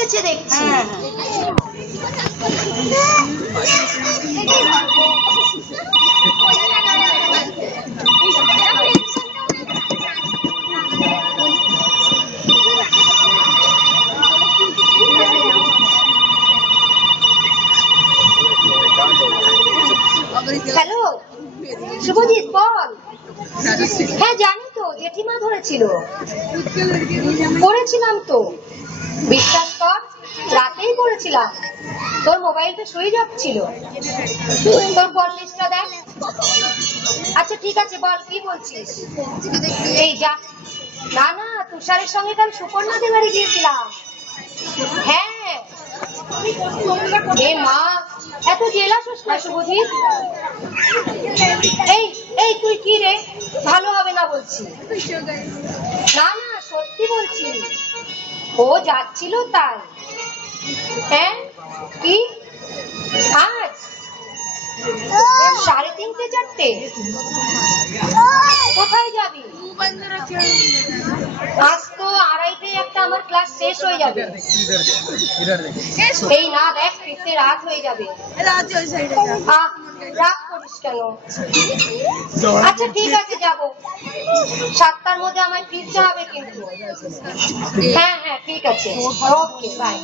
হয়েছে দেখছি। হ্যালো শুভজিৎ, বল। হ্যাঁ জানি তো, জেঠিমা ধরেছিল, করেছিলাম তো, বিশ্বাস কর রাতেই করেছিলাম। তোর মোবাইলটা সুইচ অফ ছিল। তোর কল লিস্টটা দেখ। আচ্ছা ঠিক আছে, বল কি বলছিস। এই যা, না না, তুষারের সঙ্গে কাল সুপর্ণাদের বাড়ি গিয়েছিলাম। হ্যাঁ এ মা, এত জেলাস হোস না শুভজিৎ। এই এই তুই কি রে, ভালো হবে না বলছি। না না সত্যি বলছি, ও যাচ্ছিল তাই। হ্যাঁ কি আজ 3:30 4টে? কোথায় যাবি? আজ তো 2:30টায় একটা আমার ক্লাস শেষ হয়ে যাবে। এই না দেখ, ফিরতে রাত হয়ে যাবে। রাগ করিস কেন? আচ্ছা ঠিক আছে, যাবো। 7টার মধ্যে আমায় ফিরতে হবে কিন্তু। হ্যাঁ হ্যাঁ ঠিক আছে, ওকে বাই।